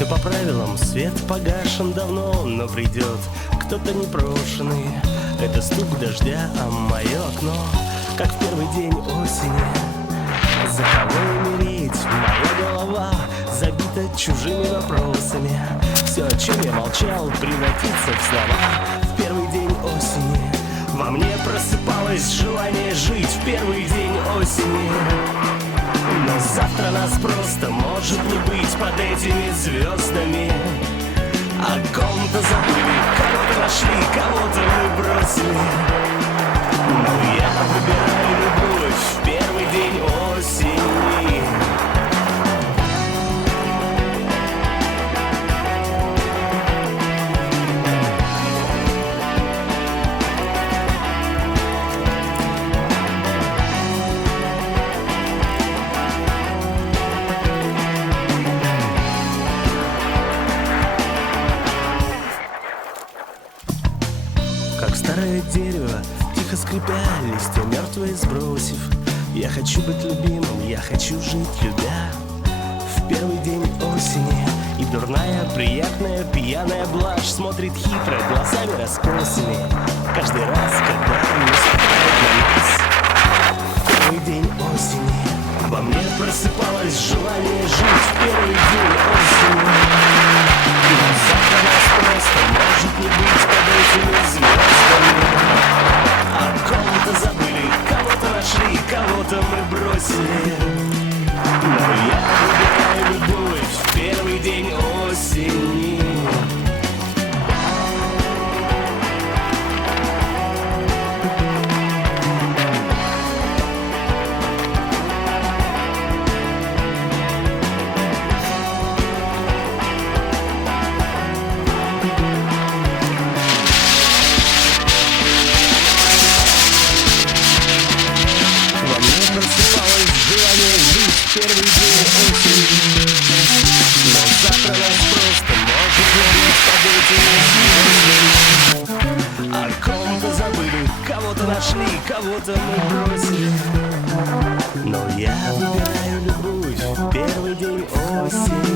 Все по правилам, свет погашен давно, но придет кто-то непрошенный. Это стук дождя, а мое окно, как в первый день осени. За кого умереть? Моя голова забита чужими вопросами. Все, о чем я молчал, превратится в слова в первый день осени. Во мне просыпалось желание жить в первый день осени. Но завтра нас просто может не быть под этими звездами. О ком-то забыли, кого-то нашли, кого-то мы бросили. Но я выбираю любовь в первый день осени. Как старое дерево, тихо скрипя, листья мертвые сбросив. Я хочу быть любимым, я хочу жить, любя. В первый день осени и дурная, приятная, пьяная блажь смотрит хитро, глазами раскосыми. Каждый раз, когда не смотрят на нас. В первый день осени во мне просыпалось желание жить в первый день осени. Но завтра нас просто может не быть под этими звездами. О ком-то забыли, кого-то нашли, кого-то мы бросили. Но я выбираю любовь в первый день осени. Просыпалось желание жить в первый день осени. Но завтра нас просто может не быть под этими звездами. О ком-то забыли, кого-то нашли, кого-то мы бросили. Но я выбираю любовь в первый день осени.